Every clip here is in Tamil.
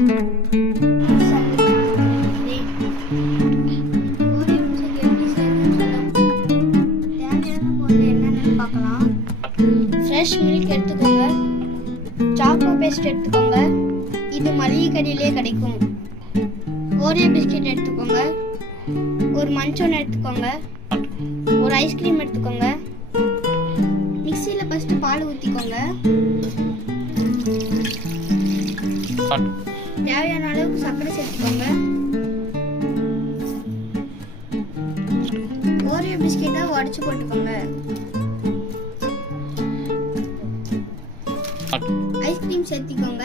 ஃப்ரெஷ் மில்க் எடுத்துக்கோங்க, சாக்கோ பேஸ்ட் எடுத்துக்கோங்க, இது மளிகை கடையிலே கிடைக்கும். ஓரியோ பிஸ்கெட் எடுத்துக்கோங்க, ஒரு மஞ்சள் எடுத்துக்கோங்க, ஒரு ஐஸ்கிரீம் எடுத்துக்கோங்க. மிக்சியில் ஃபஸ்ட்டு பால் ஊற்றிக்கோங்க. தேவையான அளவுக்கு சர்க்கரை சேர்த்துக்கோங்க. ஓரியோ பிஸ்கெட்டை உடச்சி போட்டுக்கோங்க. ஐஸ்கிரீம் சேர்த்திக்கோங்க.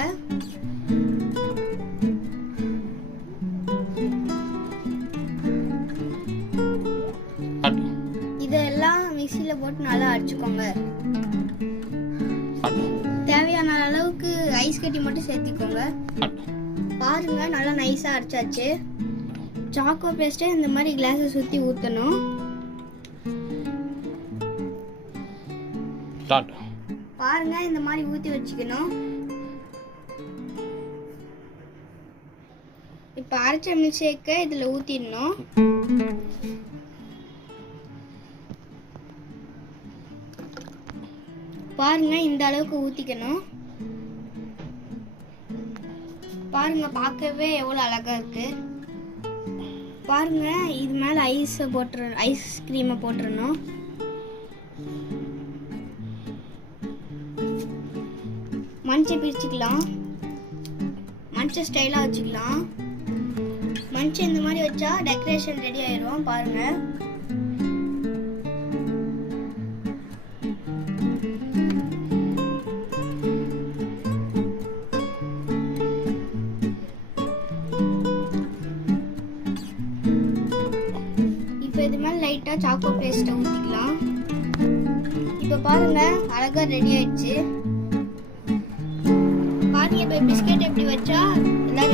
இதெல்லாம் மிக்சியில் போட்டு நல்லா அடிச்சுக்கோங்க. தேவையான அளவுக்கு ஐஸ் கட்டி மட்டும் சேர்த்திக்கோங்க. பாருங்க, நல்லா நைஸா அரைச்சாச்சு. சாக்கோ பேஸ்ட்டை இந்த மாதிரி கிளாஸை சுற்றி ஊற்றணும். பாருங்க, இந்த மாதிரி ஊற்றி வச்சுக்கணும். இப்போ அரைச்ச மில்க் ஷேக்கை இதில் ஊற்றிடணும். பாருங்க, இந்த அளவுக்கு ஊற்றிக்கணும். பாருங்க, பார்க்கவே எவ்வளோ அழகா இருக்கு. பாருங்க, இது மேலே ஐஸ்கிரீமை போட்டுறணும். மஞ்சள் பிரிச்சுக்கலாம். மஞ்சள் ஸ்டைலாக வச்சுக்கலாம். மஞ்சள் இந்த மாதிரி வச்சா டெக்கரேஷன் ரெடி ஆயிடும். பாருங்க, இப்போ இது மேலே லைட்டாக சாக்கோ பேஸ்ட்டை ஊற்றிக்கலாம். இப்போ பாருங்க, அழகாக ரெடி ஆயிடுச்சு. பாருங்க, இப்போ பிஸ்கெட் எப்படி வச்சா எல்லாம்